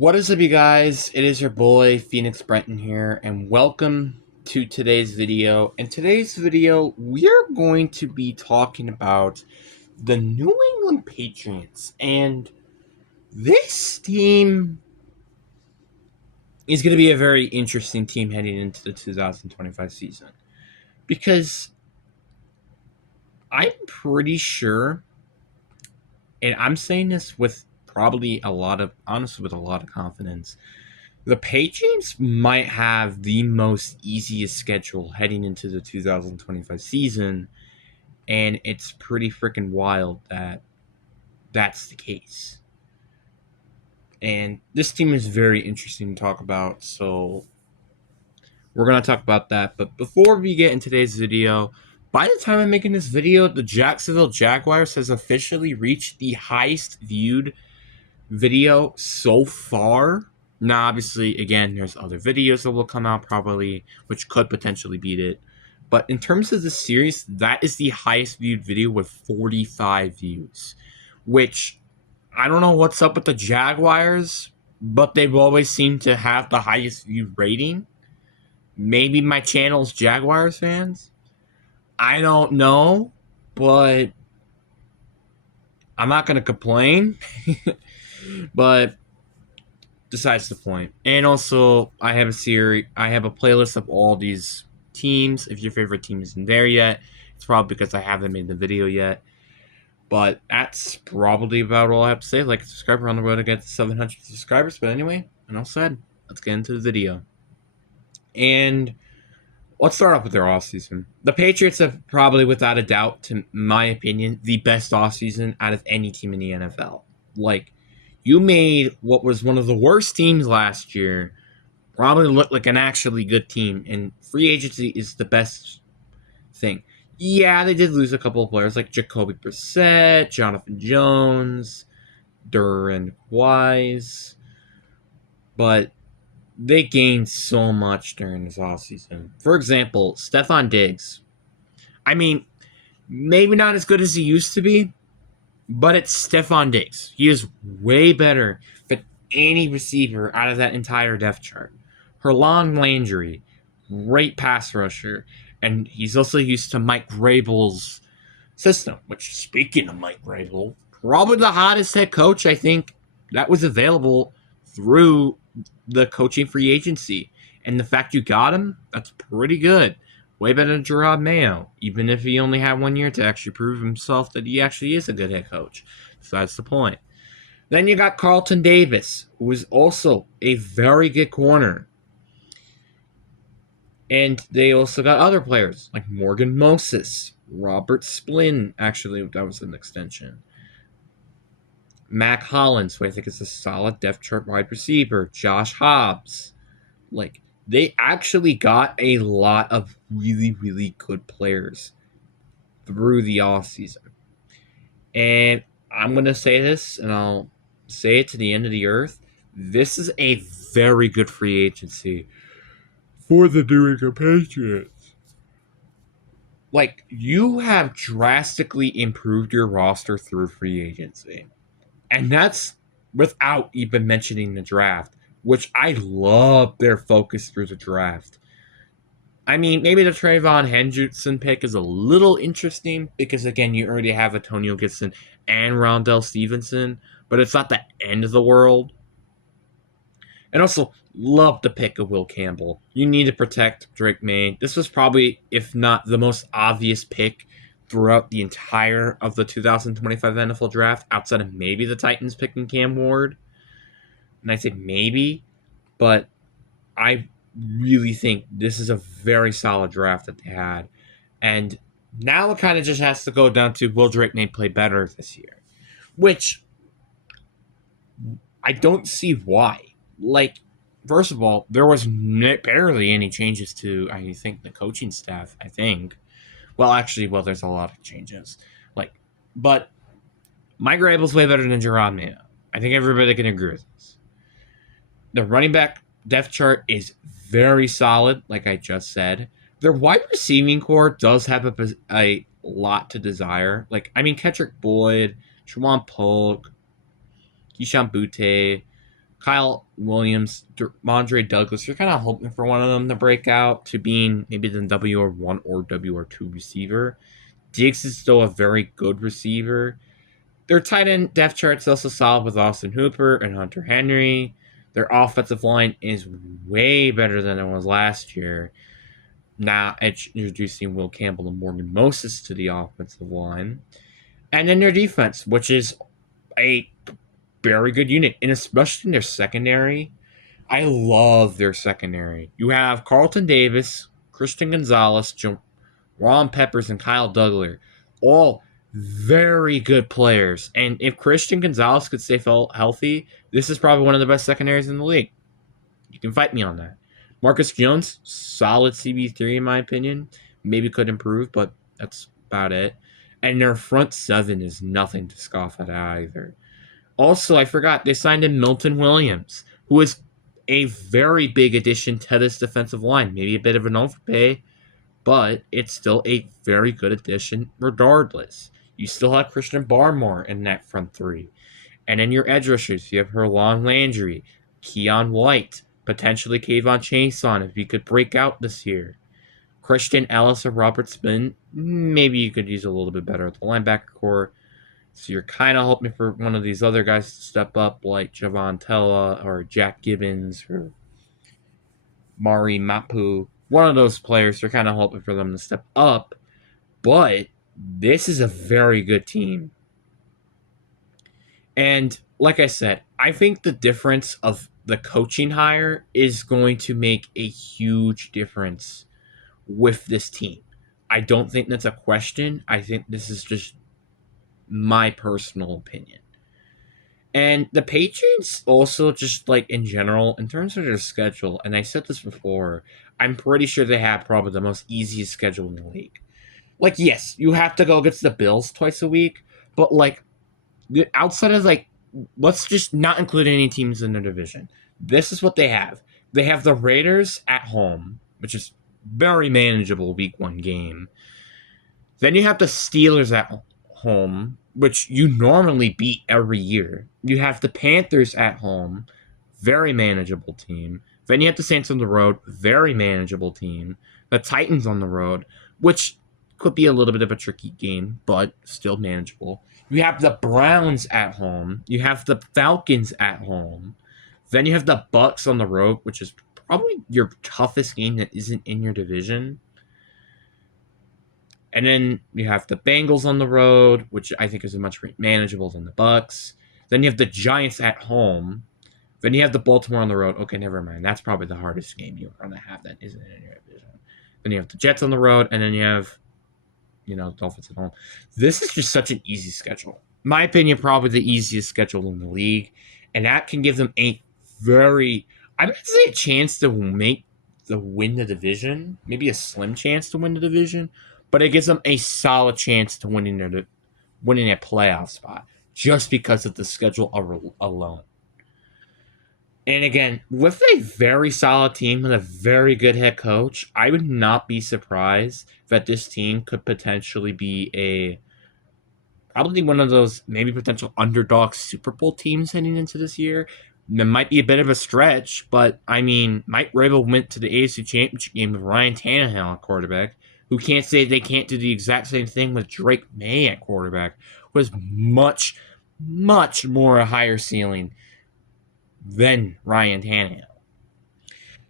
What is up, you guys? It is your boy Phoenix Brenton here, and welcome to today's video. In today's video, we're going to be talking about the New England Patriots, and this team is going to be a very interesting team heading into the 2025 season because I'm pretty sure, and I'm saying this with probably honestly, with a lot of confidence. The Patriots might have the most easiest schedule heading into the 2025 season, and it's pretty freaking wild that that's the case. And this team is very interesting to talk about, so we're going to talk about that. But before we get in today's video, by the time I'm making this video, the Jacksonville Jaguars has officially reached the highest viewed video so far. Now, obviously, again, there's other videos that will come out probably, which could potentially beat it. But in terms of the series, that is the highest viewed video with 45 views, which I don't know what's up with the Jaguars, but they've always seemed to have the highest viewed rating. Maybe my channel's Jaguars fans. I don't know, but I'm not going to complain. But besides the point. And also, I have a playlist of all these teams. If your favorite team isn't there yet, it's probably because I haven't made the video yet. But that's probably about all I have to say. Like, subscribe, we're on the road to get to 700 subscribers. But anyway, enough said. Let's get into the video. And let's start off with their offseason. The Patriots have probably, without a doubt, to my opinion, the best offseason out of any team in the NFL. Like, you made what was one of the worst teams last year probably look like an actually good team, and free agency is the best thing. Yeah, they did lose a couple of players like Jacoby Brissett, Jonathan Jones, Duran Wise, but they gained so much during this offseason. For example, Stephon Diggs. I mean, maybe not as good as he used to be, but it's Stephon Diggs. He is way better than any receiver out of that entire depth chart. Herlon Landry, great pass rusher, and he's also used to Mike Vrabel's system, which, speaking of Mike Vrabel, probably the hottest head coach, I think, that was available through the coaching free agency. And the fact you got him, that's pretty good. Way better than Gerard Mayo, even if he only had 1 year to actually prove himself that he actually is a good head coach. So that's the point. Then you got Carlton Davis, who is also a very good corner. And they also got other players like Morgan Moses, Robert Splin, actually, that was an extension. Mac Hollins, who I think is a solid depth chart wide receiver. Josh Hobbs. Like, they actually got a lot of really, really good players through the offseason. And I'm going to say this, and I'll say it to the end of the earth. This is a very good free agency for the New England Patriots. Like, you have drastically improved your roster through free agency. And that's without even mentioning the draft, which I love their focus through the draft. I mean, maybe the Trayvon Hendrickson pick is a little interesting because, again, you already have Antonio Gibson and Rondell Stevenson, but it's not the end of the world. And also, love the pick of Will Campbell. You need to protect Drake May. This was probably, if not the most obvious pick throughout the entire of the 2025 NFL draft, outside of maybe the Titans picking Cam Ward. And I say maybe, but I really think this is a very solid draft that they had. And now it kind of just has to go down to, will Drake May play better this year? Which I don't see why. Like, first of all, there was barely any changes to, I think, the coaching staff, I think. Well, actually, there's a lot of changes. But Mike Vrabel's way better than Gerard Mayo. I think everybody can agree with this. The running back depth chart is very solid, like I just said. Their wide receiving core does have a lot to desire. Kedrick Boyd, Tremont Polk, Keyshawn Butte, Kyle Williams, Mondre Douglas, you're kind of hoping for one of them to break out to being maybe the WR1 or WR2 receiver. Diggs is still a very good receiver. Their tight end depth chart's also solid with Austin Hooper and Hunter Henry. Their offensive line is way better than it was last year. Now introducing Will Campbell and Morgan Moses to the offensive line. And then their defense, which is a very good unit, and especially in their secondary. I love their secondary. You have Carlton Davis, Christian Gonzalez, Ron Peppers, and Kyle Dougler. All very good players. And if Christian Gonzalez could stay healthy, this is probably one of the best secondaries in the league. You can fight me on that. Marcus Jones, solid CB3 in my opinion. Maybe could improve, but that's about it. And their front seven is nothing to scoff at either. Also, I forgot they signed in Milton Williams, who is a very big addition to this defensive line. Maybe a bit of an overpay, but it's still a very good addition regardless. You still have Christian Barmore in that front three. And in your edge rushers, you have Herlon Landry, Keon White, potentially Kayvon Chason if he could break out this year. Christian Ellis or Robert Spinn, maybe you could use a little bit better at the linebacker core. So you're kind of hoping for one of these other guys to step up, like Javon Tella or Jack Gibbons or Mari Mapu. One of those players, you're kind of hoping for them to step up. But this is a very good team. And like I said, I think the difference of the coaching hire is going to make a huge difference with this team. I don't think that's a question. I think this is just my personal opinion. And the Patriots also just like in general, in terms of their schedule, and I said this before, I'm pretty sure they have probably the most easiest schedule in the league. Like, yes, you have to go against the Bills twice a week, but like outside of like, let's just not include any teams in their division. This is what they have. They have the Raiders at home, which is very manageable week one game. Then you have the Steelers at home, which you normally beat every year. You have the Panthers at home, very manageable team. Then you have the Saints on the road, very manageable team. The Titans on the road, which could be a little bit of a tricky game, but still manageable. You have the Browns at home. You have the Falcons at home. Then you have the Bucks on the road, which is probably your toughest game that isn't in your division. And then you have the Bengals on the road, which I think is much more manageable than the Bucks. Then you have the Giants at home. Then you have the Baltimore on the road. Okay, never mind. That's probably the hardest game you're going to have that isn't in your division. Then you have the Jets on the road, and then you have, the Dolphins at home. This is just such an easy schedule. In my opinion, probably the easiest schedule in the league. And that can give them I would say a chance to win the division. Maybe a slim chance to win the division. But it gives them a solid chance to winning a playoff spot just because of the schedule alone. And again, with a very solid team and a very good head coach, I would not be surprised that this team could potentially be probably one of those maybe potential underdog Super Bowl teams heading into this year. It might be a bit of a stretch, but I mean, Mike Vrabel went to the AFC Championship game with Ryan Tannehill at quarterback, who can't say they can't do the exact same thing with Drake May at quarterback, was much, much more a higher ceiling than Ryan Tannehill.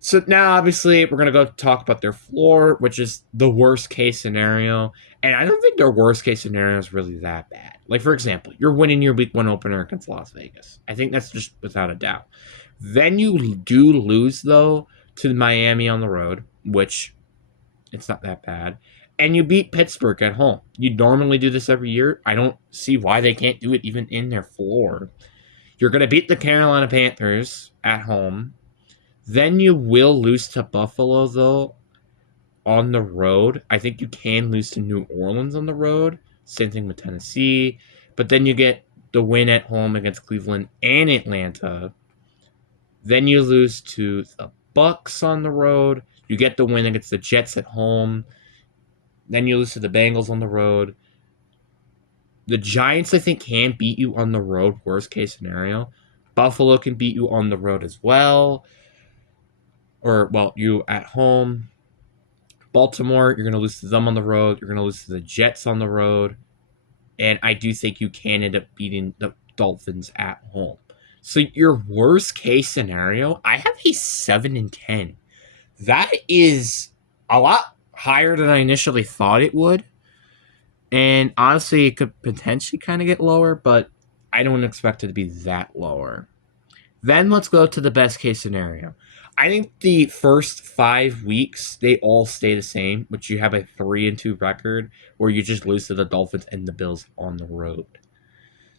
So now, obviously, we're going to go talk about their floor, which is the worst case scenario. And I don't think their worst case scenario is really that bad. Like, for example, you're winning your week one opener against Las Vegas. I think that's just without a doubt. Then you do lose, though, to Miami on the road, which it's not that bad. And you beat Pittsburgh at home. You normally do this every year. I don't see why they can't do it even in their floor. You're going to beat the Carolina Panthers at home. Then you will lose to Buffalo, though, on the road. I think you can lose to New Orleans on the road. Same thing with Tennessee. But then you get the win at home against Cleveland and Atlanta. Then you lose to the Bucks on the road. You get the win against the Jets at home. Then you lose to the Bengals on the road. The Giants, I think, can beat you on the road, worst case scenario. Buffalo can beat you on the road as well. Or, well, you at home. Baltimore, you're going to lose to them on the road. You're going to lose to the Jets on the road. And I do think you can end up beating the Dolphins at home. So your worst case scenario, I have a 7-10. That is a lot higher than I initially thought it would. And honestly, it could potentially kind of get lower, but I don't expect it to be that lower. Then let's go to the best case scenario. I think the first 5 weeks they all stay the same, which you have a 3-2 record where you just lose to the Dolphins and the Bills on the road.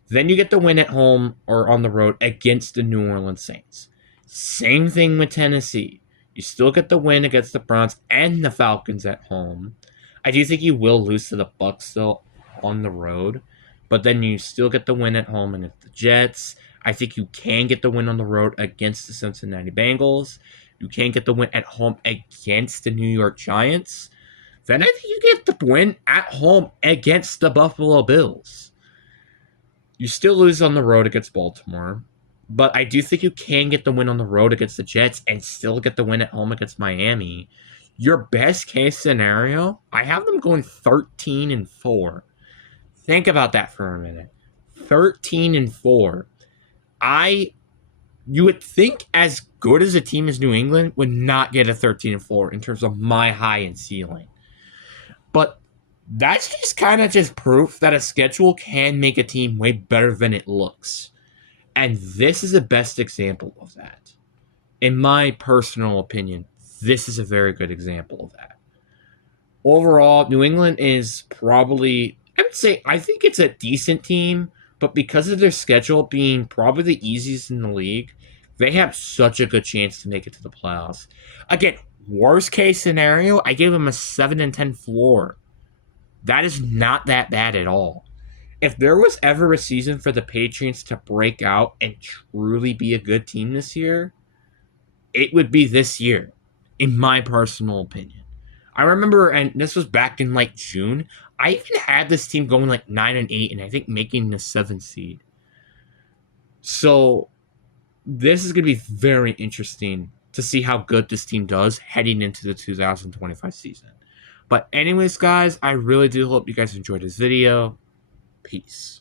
Then you get the win at home or on the road against the New Orleans Saints. Same thing with Tennessee. You still get the win against the Browns and the Falcons at home. I do think you will lose to the Bucs still on the road, but then you still get the win at home against the Jets. I think you can get the win on the road against the Cincinnati Bengals. You can get the win at home against the New York Giants. Then I think you get the win at home against the Buffalo Bills. You still lose on the road against Baltimore, but I do think you can get the win on the road against the Jets and still get the win at home against Miami. Your best case scenario, I have them going 13-4. Think about that for a minute. 13-4. You would think as good as a team as New England would not get a 13-4 in terms of my high and ceiling. But that's just kind of just proof that a schedule can make a team way better than it looks. And this is the best example of that. In my personal opinion, this is a very good example of that. Overall, New England is probably, I would say, I think it's a decent team, but because of their schedule being probably the easiest in the league, they have such a good chance to make it to the playoffs. Again, worst case scenario, I gave them a 7-10 floor. That is not that bad at all. If there was ever a season for the Patriots to break out and truly be a good team this year, it would be this year, in my personal opinion. I remember, and this was back in like June, I even had this team going like 9-8 and I think making the 7th seed. So this is going to be very interesting to see how good this team does heading into the 2025 season. But anyways, guys, I really do hope you guys enjoyed this video. Peace.